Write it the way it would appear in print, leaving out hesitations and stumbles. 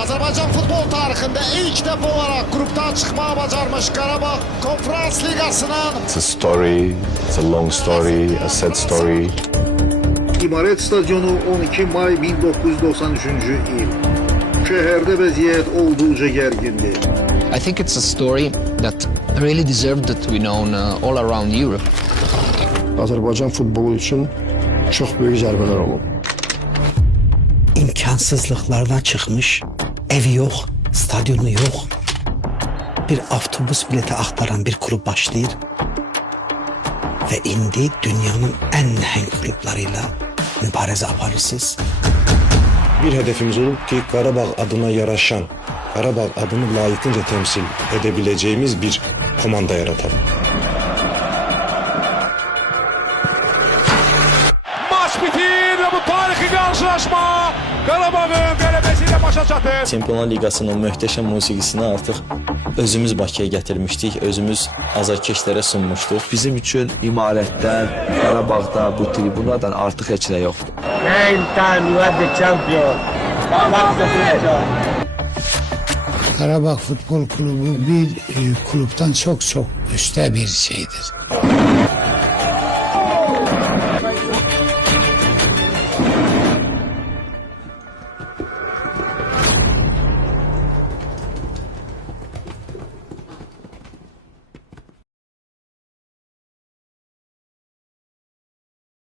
Azərbaycan futbol tarixində ilk dəfə olaraq qrupdan çıxmağı bacarmış Qarabağ Konferans Liqasının It's a story, it's a long story, a sad story. İmarət Stadyonu 12 may 1993-cü il. Şəhərdə vəziyyət olduqca gərgindir. I think it's a story that really deserved to be known all around Europe. Azərbaycan futbolu üçün çox böyük zərbələr olub. İmkansızlıklardan çıkmış, evi yok, stadyonu yok. Bir avtobus bileti aktaran bir kulüp başlayır. Ve indi dünyanın en nəhəng klublarıyla mübarizə aparırsınız. Bir hedefimiz olup ki Qarabağ adına yaraşan, Qarabağ adını layıkınca temsil edebileceğimiz bir komanda yaratalım. Maç bitir ve bu tarihi karşılaşma Qarabağın qələbəsiyle başa çatır. Çempionlar Liqasının möhtəşəm musiqisini artıq özümüz Bakıya gətirmişdik, özümüz azarkeşlərə sunmuşduq. Bizim üçün İmarətdən, Qarabağda, bu tribunlardan artıq heç nə yoxdur. Karabağ Futbol Klubu bir kulüpten çok üstte bir şeydir.